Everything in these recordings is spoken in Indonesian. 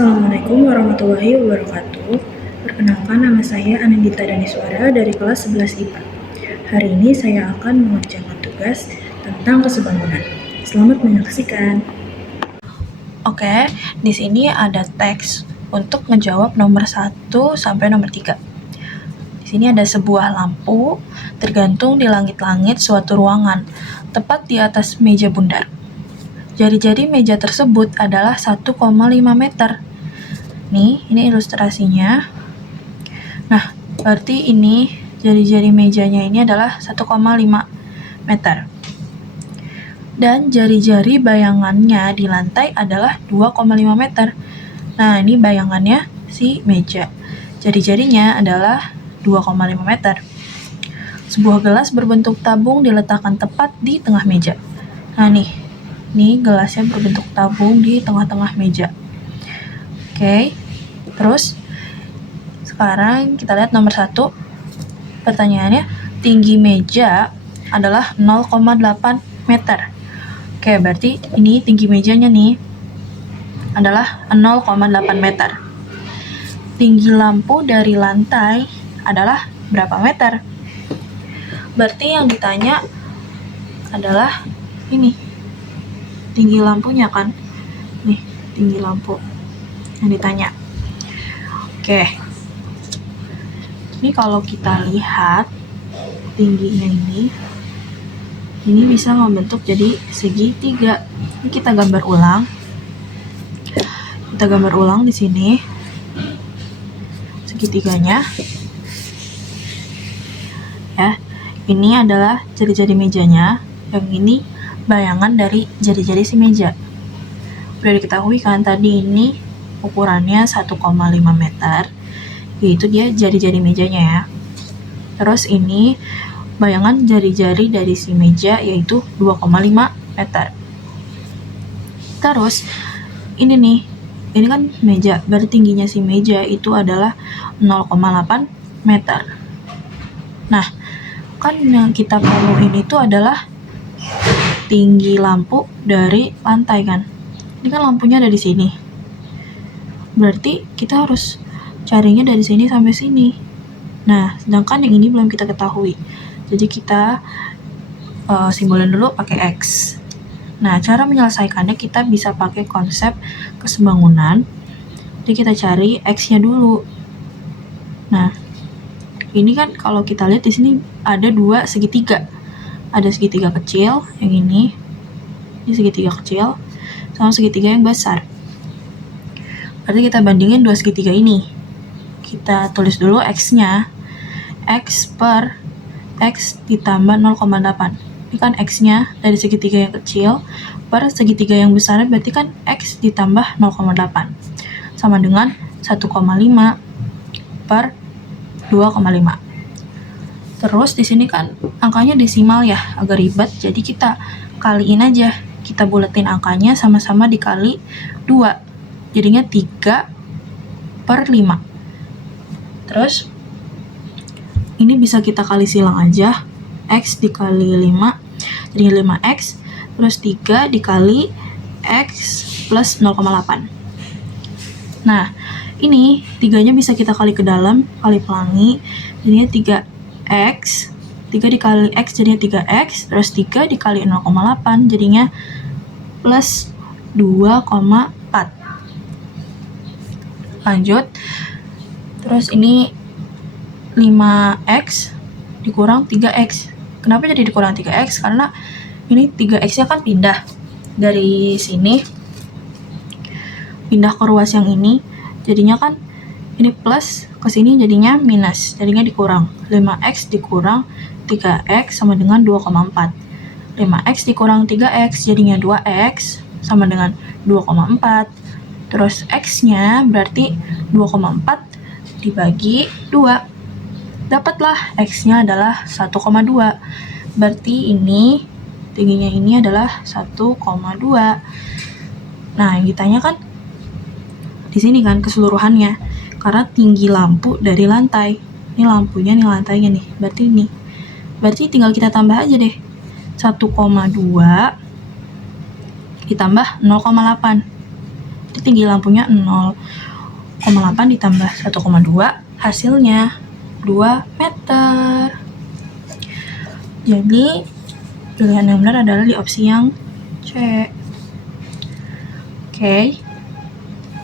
Assalamualaikum warahmatullahi wabarakatuh. Perkenalkan, nama saya Anindita Daniswara dari kelas 11 IPA. Hari ini saya akan mengerjakan tugas tentang kesebangunan. Selamat menyaksikan. Oke, di sini ada teks untuk menjawab nomor 1 sampai nomor 3. Di sini ada sebuah lampu tergantung di langit-langit suatu ruangan, tepat di atas meja bundar. Jari-jari meja tersebut adalah 1,5 meter. Nih, ini ilustrasinya. Nah, berarti ini jari-jari mejanya ini adalah 1,5 meter. Dan jari-jari bayangannya di lantai adalah 2,5 meter. Nah, ini bayangannya si meja. Jari-jarinya adalah 2,5 meter. Sebuah gelas berbentuk tabung diletakkan tepat di tengah meja. Nah, nih gelasnya berbentuk tabung di tengah-tengah meja. Oke, terus sekarang kita lihat nomor 1. Pertanyaannya, tinggi meja adalah 0,8 meter. Oke, berarti ini tinggi mejanya nih adalah 0,8 meter. Tinggi lampu dari lantai adalah berapa meter? Berarti yang ditanya adalah ini, tinggi lampunya kan? Nih, tinggi lampu yang ditanya. Oke. Ini kalau kita lihat tingginya ini bisa membentuk jadi segitiga. Ini kita gambar ulang. Kita gambar ulang di sini segitiganya. Ya, ini adalah jari-jari mejanya. Yang ini bayangan dari jari-jari si meja. Udah diketahui kan tadi ini ukurannya 1,5 meter. Yaitu dia jari-jari mejanya ya. Terus ini bayangan jari-jari dari si meja yaitu 2,5 meter. Terus ini nih, ini kan meja, berarti tingginya si meja itu adalah 0,8 meter. Nah, kan yang kita perluin itu adalah tinggi lampu dari lantai kan. Ini kan lampunya ada di sini. Berarti kita harus carinya dari sini sampai sini. Nah, sedangkan yang ini belum kita ketahui. Jadi kita simbolin dulu pakai X. Nah, cara menyelesaikannya kita bisa pakai konsep kesebangunan. Jadi kita cari X-nya dulu. Nah, ini kan kalau kita lihat di sini ada dua segitiga. Ada segitiga kecil, yang ini segitiga kecil, sama segitiga yang besar. Berarti kita bandingin dua segitiga ini. Kita tulis dulu X-nya. X per X ditambah 0,8. Ini kan X-nya dari segitiga yang kecil per segitiga yang besar, berarti kan X ditambah 0,8. Sama dengan 1,5 per 2,5. Terus di sini kan angkanya desimal ya, agak ribet. Jadi kita kaliin aja. Kita buletin angkanya sama-sama dikali 2. Jadinya 3 per 5. Terus ini bisa kita kali silang aja. X dikali 5 jadi 5X, terus 3 dikali X plus 0,8. Nah, ini 3-nya bisa kita kali ke dalam, kali pelangi, jadinya 3X, 3 dikali X jadinya 3X, terus 3 dikali 0,8 jadinya plus 2,4. Lanjut, terus ini 5X dikurang 3X. Kenapa jadi dikurang 3X? Karena ini 3X-nya kan pindah dari sini, pindah ke ruas yang ini, jadinya kan ini plus ke sini jadinya minus, jadinya dikurang. 5X dikurang 3X sama dengan 2,4. 5X dikurang 3X jadinya 2X sama dengan 2,4. Terus X-nya berarti 2,4 dibagi 2. Dapatlah X-nya adalah 1,2. Berarti ini tingginya ini adalah 1,2. Nah, yang ditanya kan di sini kan keseluruhannya. Karena tinggi lampu dari lantai. Ini lampunya, nih lantainya nih. Berarti ini. Berarti tinggal kita tambah aja deh. 1,2 ditambah 0,8. Jadi tinggi lampunya 0,8 ditambah 1,2, hasilnya 2 meter. Jadi pilihan yang benar adalah di opsi yang C. Oke.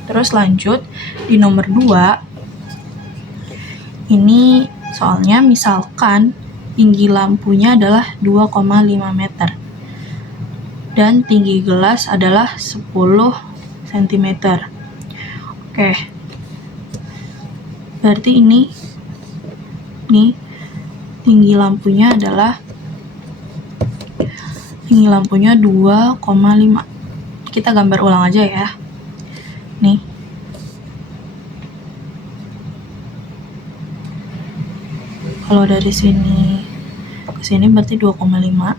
Terus lanjut di nomor 2. Ini soalnya misalkan tinggi lampunya adalah 2,5 meter dan tinggi gelas adalah 10 cm. Oke. Berarti ini nih tinggi lampunya 2,5. Kita gambar ulang aja ya. Nih. Kalau dari sini ke sini berarti 2,5.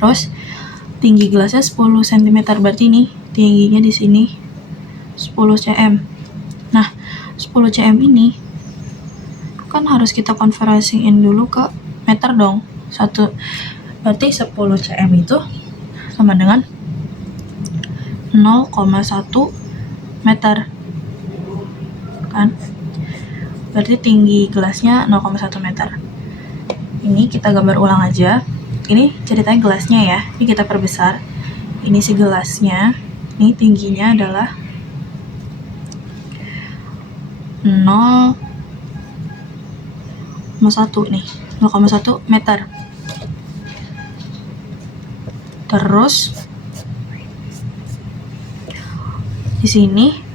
Terus tinggi gelasnya 10 cm, berarti ini tingginya di sini 10 cm. Nah, 10 cm ini kan harus kita konversiin dulu ke meter dong. Berarti 10 cm itu sama dengan 0,1 meter. Kan? Berarti tinggi gelasnya 0,1 meter. Ini kita gambar ulang aja. Ini ceritanya gelasnya ya. Ini kita perbesar. Ini si gelasnya. Ini tingginya adalah 0,1 nih. 0,1 meter. Terus di sini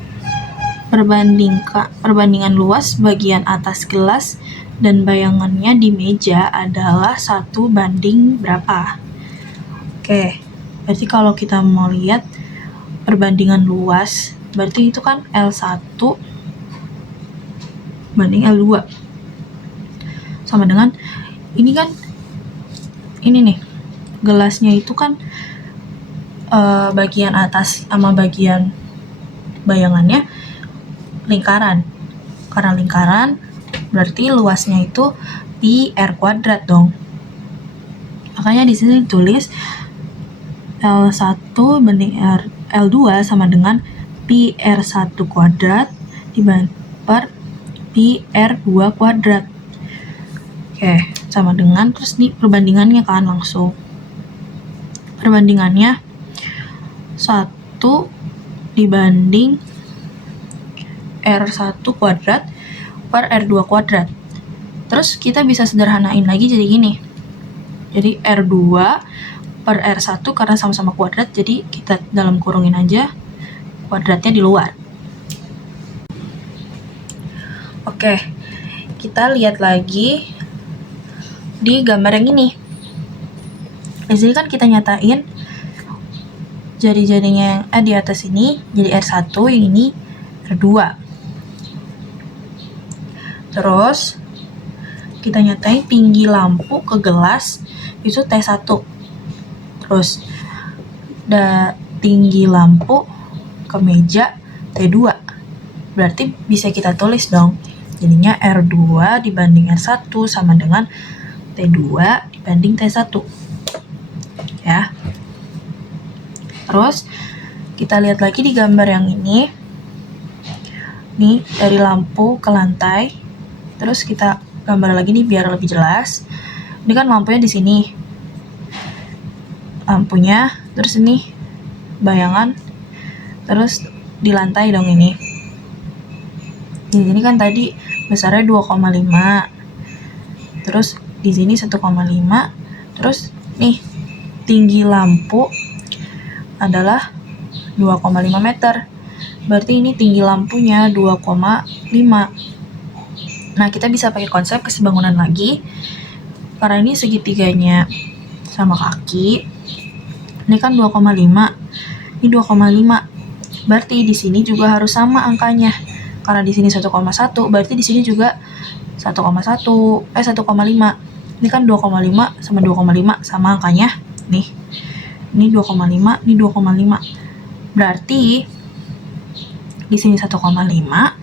perbandingan luas bagian atas gelas dan bayangannya di meja adalah 1 banding berapa? Oke, berarti kalau kita mau lihat perbandingan luas, berarti itu kan L1 banding L2. Sama dengan, ini kan, ini nih, gelasnya itu kan bagian atas sama bagian bayangannya lingkaran. Karena lingkaran berarti luasnya itu pi r kuadrat dong. Makanya di sini ditulis L1 banding L2 sama dengan pi r1 kuadrat per pi r2 kuadrat. Oke, sama dengan terus nih perbandingannya kan langsung. Perbandingannya 1 dibanding R1 kuadrat per R2 kuadrat. Terus kita bisa sederhanain lagi jadi gini. Jadi R2 per R1 karena sama-sama kuadrat, jadi kita dalam kurungin aja kuadratnya di luar. Oke, kita lihat lagi di gambar yang ini. Di sini kan kita nyatain jari-jarinya yang di atas ini jadi R1, yang ini R2. Terus kita nyatain tinggi lampu ke gelas itu T1. Terus tinggi lampu ke meja T2. Berarti bisa kita tulis dong. Jadinya R2 dibanding R1 sama dengan T2 dibanding T1. Ya. Terus kita lihat lagi di gambar yang ini. Nih, dari lampu ke lantai. Terus kita gambar lagi nih biar lebih jelas. Ini kan lampunya di sini. Lampunya, terus ini bayangan, terus di lantai dong ini. Ini kan tadi besarnya 2,5. Terus di sini 1,5. Terus nih tinggi lampu adalah 2,5 meter. Berarti ini tinggi lampunya 2,5. Nah, kita bisa pakai konsep kesebangunan lagi. Karena ini segitiganya sama kaki. Ini kan 2,5. Ini 2,5. Berarti di sini juga harus sama angkanya. Karena di sini 1,1, berarti di sini juga 1,5. Ini kan 2,5 sama 2,5 sama angkanya. Nih. Ini 2,5, ini 2,5. Berarti di sini 1,5,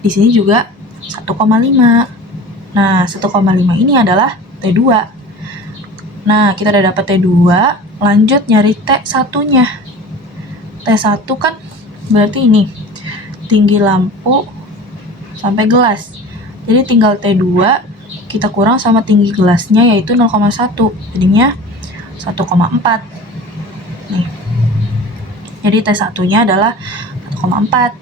di sini juga 1,5. Nah, 1,5 ini adalah T2. Nah, kita udah dapat T2, lanjut nyari T1-nya. T1 kan berarti ini tinggi lampu sampai gelas. Jadi tinggal T2 kita kurang sama tinggi gelasnya yaitu 0,1. Jadinya 1,4. Nih. Jadi T1-nya adalah 1,4.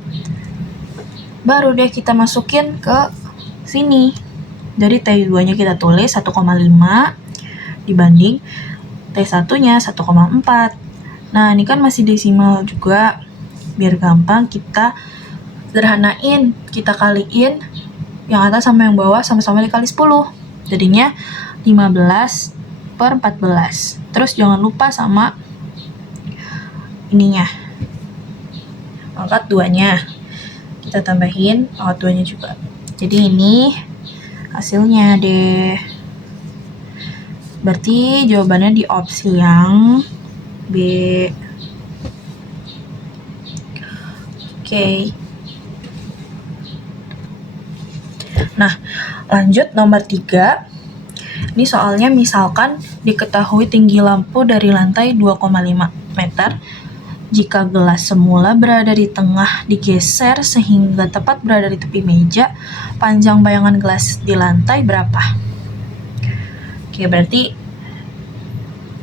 Baru deh kita masukin ke sini. Jadi T2-nya kita tulis 1,5 dibanding T1-nya 1,4. Nah, ini kan masih desimal juga. Biar gampang kita sederhanain, kita kaliin yang atas sama yang bawah sama-sama dikali 10. Jadinya 15/14. Terus jangan lupa sama ininya. Pangkat 2-nya. Kita tambahin pangkat 2-nya juga. Jadi ini hasilnya deh. Berarti jawabannya di opsi yang B. Oke. Nah, lanjut nomor 3. Ini soalnya misalkan diketahui tinggi lampu dari lantai 2,5 meter. Jika gelas semula berada di tengah digeser sehingga tepat berada di tepi meja, panjang bayangan gelas di lantai berapa? Oke, berarti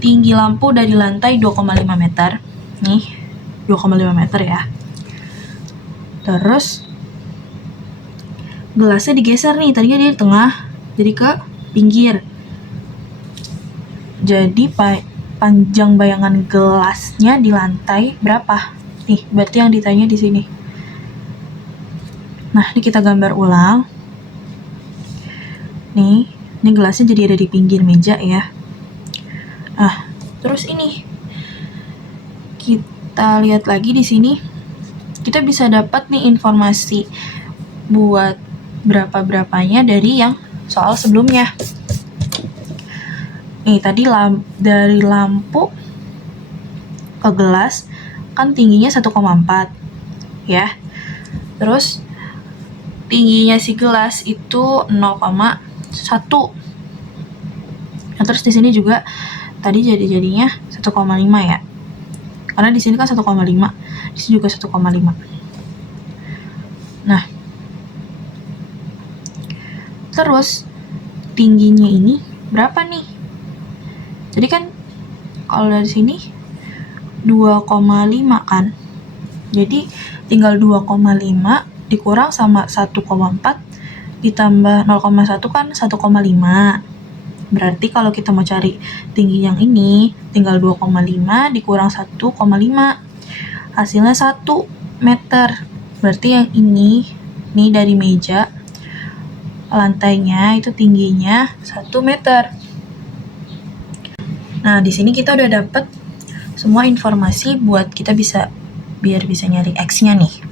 tinggi lampu dari lantai 2,5 meter. Nih, 2,5 meter ya. Terus gelasnya digeser nih, tadinya dia di tengah, jadi ke pinggir. Jadi panjang bayangan gelasnya di lantai berapa? Nih, berarti yang ditanya di sini. Nah, ini kita gambar ulang. Nih, ini gelasnya jadi ada di pinggir meja ya. Nah, terus ini kita lihat lagi di sini. Kita bisa dapat nih informasi buat berapa-berapanya dari yang soal sebelumnya. Nih, tadi dari lampu ke gelas kan tingginya 1,4 ya. Terus tingginya si gelas itu 0,1. Nah, terus di sini juga tadi jadinya 1,5 ya. Karena di sini kan 1,5, di sini juga 1,5. Nah, terus tingginya ini berapa nih? Jadi kan kalau dari sini 2,5 kan. Jadi tinggal 2,5 dikurang sama 1,4 ditambah 0,1 kan 1,5. Berarti kalau kita mau cari tinggi yang ini, tinggal 2,5 dikurang 1,5. Hasilnya 1 meter. Berarti yang ini, nih dari meja, lantainya itu tingginya 1 meter. Nah, di sini kita udah dapet semua informasi buat kita biar bisa nyari X-nya nih.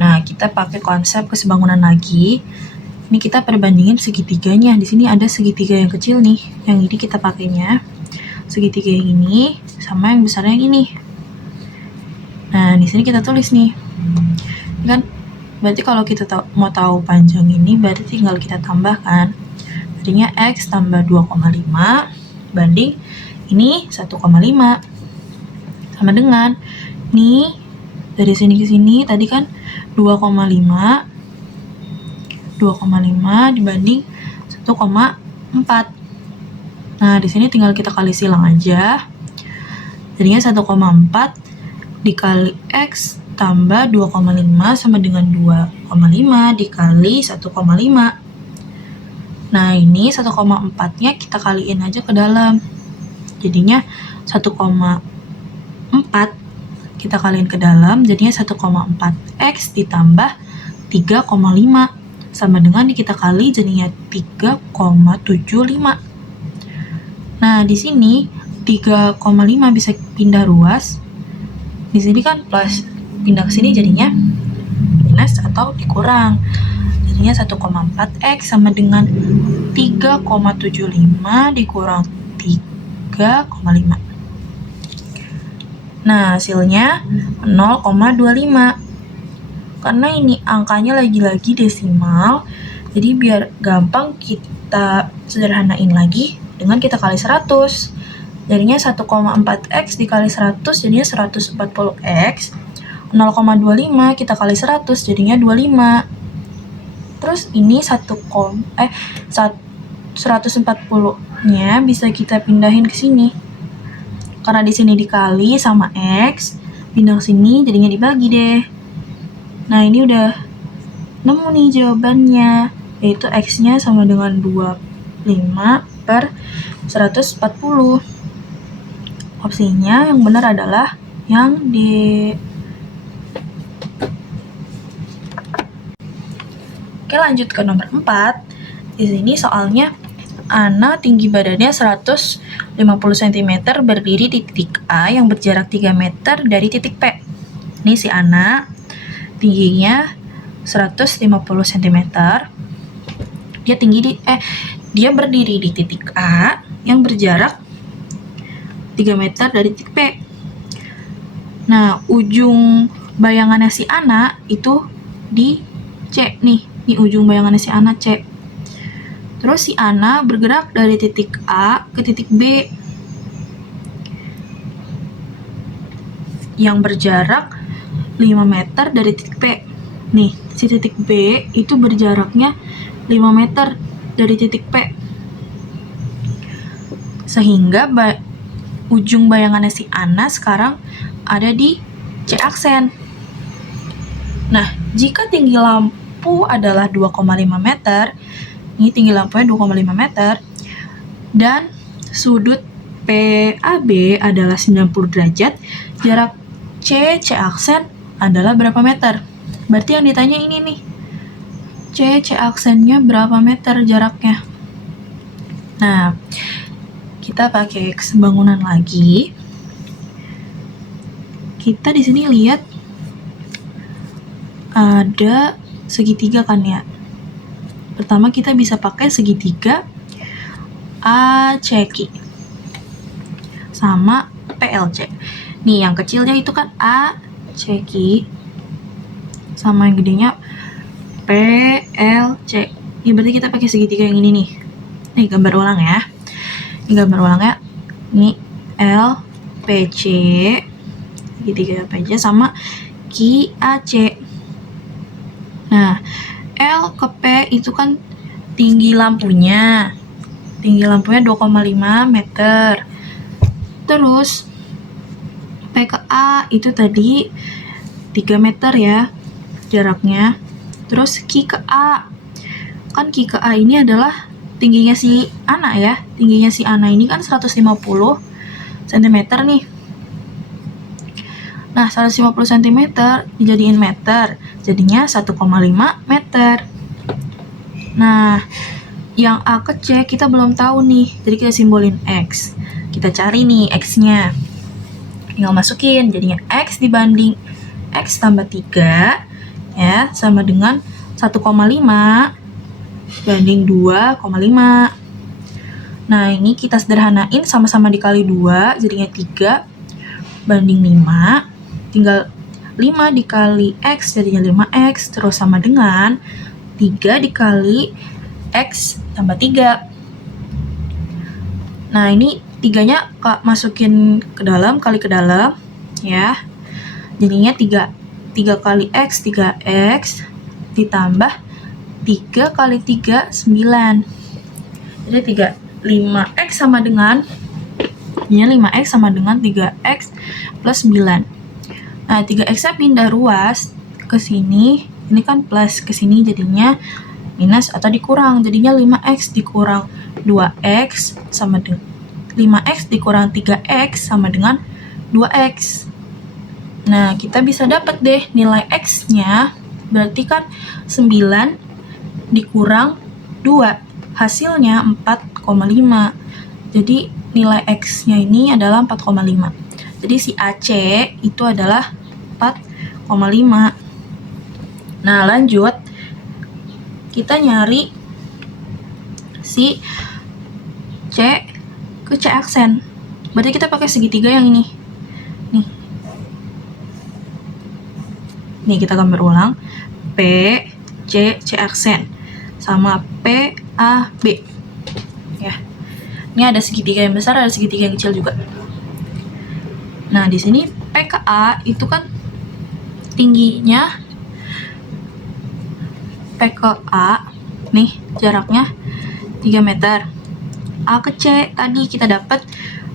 Nah, kita pakai konsep kesebangunan lagi. Ini kita perbandingin segitiganya. Di sini ada segitiga yang kecil nih. Yang ini kita pakainya segitiga yang ini sama yang besar yang ini. Nah, di sini kita tulis nih. Kan berarti kalau kita mau tahu panjang ini berarti tinggal kita tambahkan. Jadinya X tambah 2,5 banding ini 1,5 sama dengan nih dari sini ke sini tadi kan 2,5 dibanding 1,4. Nah, di sini tinggal kita kali silang aja. Jadinya 1,4 dikali X tambah 2,5 sama dengan 2,5 dikali 1,5. Nah, ini 1,4-nya kita kaliin aja ke dalam. Jadinya 1,4 kita kaliin ke dalam, jadinya 1,4X ditambah 3,5 sama dengan kita kali jadinya 3,75. Nah, di sini 3,5 bisa pindah ruas. Di sini kan plus, pindah ke sini jadinya minus atau dikurang. Jadinya 1,4X sama dengan 3,75 dikurang 3,5. Nah, hasilnya 0,25. Karena ini angkanya lagi-lagi desimal, jadi biar gampang kita sederhanain lagi dengan kita kali 100. jadinya 1,4x dikali 100 jadinya 140x. 0,25 kita kali 100 jadinya 25. Terus ini 140-nya bisa kita pindahin ke sini. Karena di sini dikali sama x, pindah ke sini jadinya dibagi deh. Nah, ini udah nemu nih jawabannya, yaitu x-nya sama dengan 25/140. Opsinya yang benar adalah yang D. Oke, lanjut ke nomor 4. Di sini soalnya Ana tinggi badannya 150 cm berdiri di titik A yang berjarak 3 meter dari titik P. Ini si Ana tingginya 150 cm. Dia berdiri di titik A yang berjarak 3 meter dari titik P. Nah, ujung bayangannya si Ana itu di C nih. Ini ujung bayangannya si Ana C. Terus si Ana bergerak dari titik A ke titik B yang berjarak 5 meter dari titik P. Nih, si titik B itu berjaraknya 5 meter dari titik P. Sehingga ujung bayangannya si Ana sekarang ada di C aksen. Nah, jika tinggi lampu adalah 2,5 meter, ini tinggi lampunya 2,5 meter, dan sudut PAB adalah 90 derajat, jarak C aksen adalah berapa meter? Berarti yang ditanya ini nih, C aksennya berapa meter jaraknya? Nah, kita pakai kesebangunan lagi. Kita di sini lihat ada segitiga kan ya. Pertama kita bisa pakai segitiga ACQ sama PLC. Nih yang kecilnya itu kan ACQ sama yang gedenya PLC. Ini berarti kita pakai segitiga yang ini nih. Nih gambar ulang ya. Ini gambar ulangnya. Ini LPC, segitiga LPC sama QAC. Nah, L ke P itu kan tinggi lampunya. Tinggi lampunya 2,5 meter. Terus P ke A itu tadi 3 meter ya jaraknya. Terus Q ke A. Kan Q ke A ini adalah tingginya si Ana ya. Tingginya si Ana ini kan 150 cm nih. Nah, 150 cm dijadiin meter, jadinya 1,5 meter. Nah, yang A ke C kita belum tahu nih, jadi kita simbolin X. Kita cari nih X-nya. Tinggal masukin, jadinya X dibanding X tambah 3, ya, sama dengan 1,5 banding 2,5. Nah, ini kita sederhanain, sama-sama dikali 2, jadinya 3 banding 5. Tinggal 5 dikali X jadinya 5X, terus sama dengan 3 dikali X tambah 3. Nah, ini 3-nya masukin ke dalam, kali ke dalam, ya. Jadinya 3 kali X, 3X, ditambah 3 kali 3, 9. Jadi 5X sama dengan, ini 5X sama dengan 3X plus 9. Nah, 3X-nya pindah ruas ke sini, ini kan plus ke sini jadinya minus atau dikurang, jadinya 5X dikurang 2X sama dengan 5X dikurang 3X sama dengan 2X. Nah, kita bisa dapat deh nilai X-nya, berarti kan 9 dikurang 2, hasilnya 4,5. Jadi nilai X-nya ini adalah 4,5. Jadi si AC itu adalah 4,5. Nah, lanjut. Kita nyari si C ke C aksen. Berarti kita pakai segitiga yang ini. Nih kita gambar ulang. P, C, C aksen. Sama P, A, B. Ya. Ini ada segitiga yang besar, ada segitiga yang kecil juga. Nah, di sini P ke A itu kan tingginya P ke A, nih jaraknya 3 meter. A ke C tadi kita dapat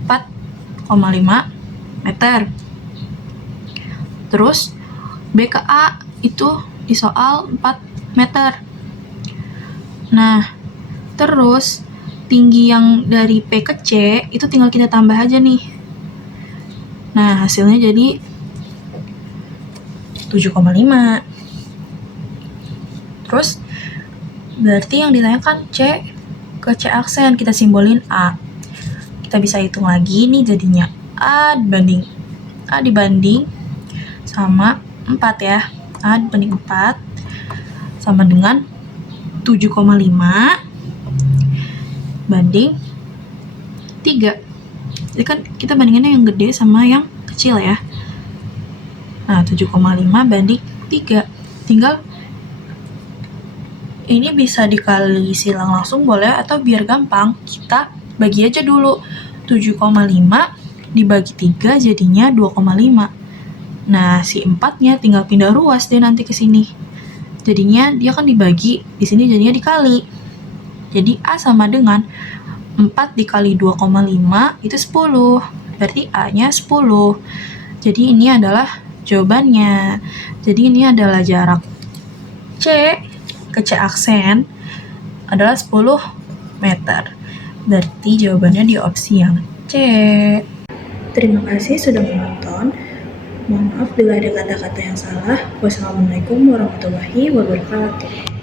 4,5 meter. Terus B ke A itu di soal 4 meter. Nah, terus tinggi yang dari P ke C itu tinggal kita tambah aja nih. Nah, hasilnya jadi 7,5. Terus berarti yang ditanyakan C ke C aksen, kita simbolin A. Kita bisa hitung lagi nih jadinya A dibanding sama 4 ya. A dibanding 4 sama dengan 7,5 banding 3. Jadi kan kita bandingannya yang gede sama yang kecil ya. Nah, 7,5 banding 3. Tinggal ini bisa dikali silang langsung boleh, atau biar gampang kita bagi aja dulu. 7,5 dibagi 3 jadinya 2,5. Nah, si 4-nya tinggal pindah ruas deh nanti ke sini. Jadinya dia kan dibagi, di sini jadinya dikali. Jadi A sama dengan 4 dikali 2,5 itu 10. Berarti A-nya 10. Jadi ini adalah jawabannya. Jadi ini adalah jarak C ke C aksen adalah 10 meter. Berarti jawabannya di opsi yang C. Terima kasih sudah menonton. Mohon maaf bila ada kata-kata yang salah. Wassalamualaikum warahmatullahi wabarakatuh.